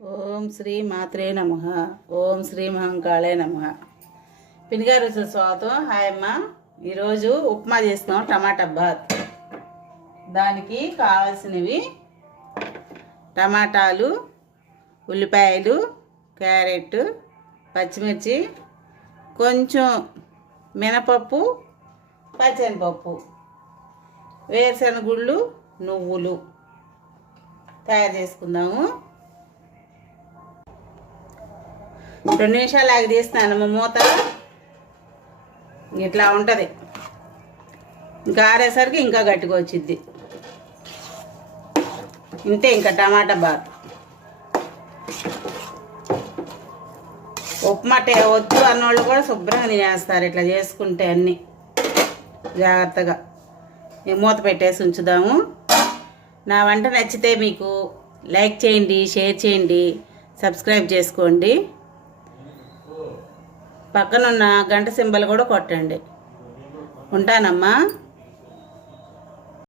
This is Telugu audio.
ఓం శ్రీ మాత్రే నమః. ఓం శ్రీ మహంకాళే నమః. పినిగారు స్వాగతం. హాయ్ అమ్మ. ఈరోజు ఉప్మా చేస్తున్నాం, టమాటా బాత్. దానికి కావాల్సినవి టమాటాలు, ఉల్లిపాయలు, క్యారెట్, పచ్చిమిర్చి, కొంచెం మినపప్పు, పచ్చెనపప్పు, వేరుశనగుళ్ళు, నువ్వులు తయారు చేసుకుందాము. 2 నిమిషాలు ఆగి తీస్తున్నాను. మూత ఇట్లా ఉంటుంది. ఇంకా ఆరేసరికి ఇంకా గట్టిగా వచ్చిద్ది. ఇంతే, ఇంకా టమాటా బాత్. ఉప్మా వద్దు అన్నోళ్ళు కూడా శుభ్రంగా తినేస్తారు ఇట్లా చేసుకుంటే. అన్నీ జాగ్రత్తగా మూత పెట్టేసి ఉంచుదాము. నా వంట నచ్చితే మీకు లైక్ చేయండి, షేర్ చేయండి, సబ్స్క్రైబ్ చేసుకోండి. పక్కనున్న గంట సింబల్ కూడా కొట్టండి. ఉంటానమ్మా.